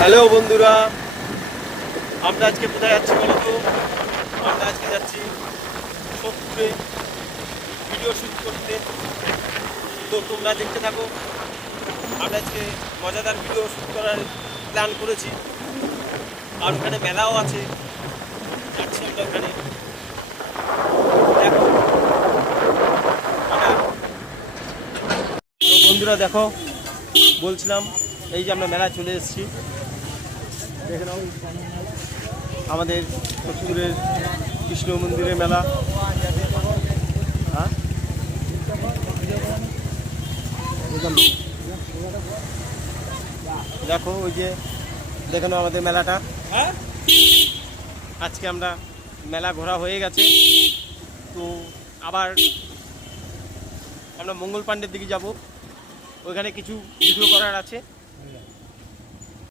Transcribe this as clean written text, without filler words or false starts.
Hello বন্ধুরা, আমরা আজকে কোথায় যাচ্ছি বলো তো? আমরা আজকে যাচ্ছি সোদপুরে ভিডিও শ্যুট করতে। তো তোমরা দেখতে থাকো। আমরা আজকে মজাদার ভিডিও শ্যুট করার প্ল্যান করেছি, আর ওখানে মেলাও আছে। যাচ্ছি আমরা ওখানে। দেখো তো বন্ধুরা, দেখো বলছিলাম এই যে আমরা মেলায় চলে এসেছি। দেখে নাও আমাদের সোদপুরের কৃষ্ণ মন্দিরের মেলা। হ্যাঁ, দেখো ওই যে দেখে নাও আমাদের মেলাটা। আজকে আমরা মেলা ঘোরা হয়ে গেছে, তো আবার আমরা মঙ্গল পাণ্ডের দিকে যাব। ওইখানে কিছু ভিডিও করার আছে।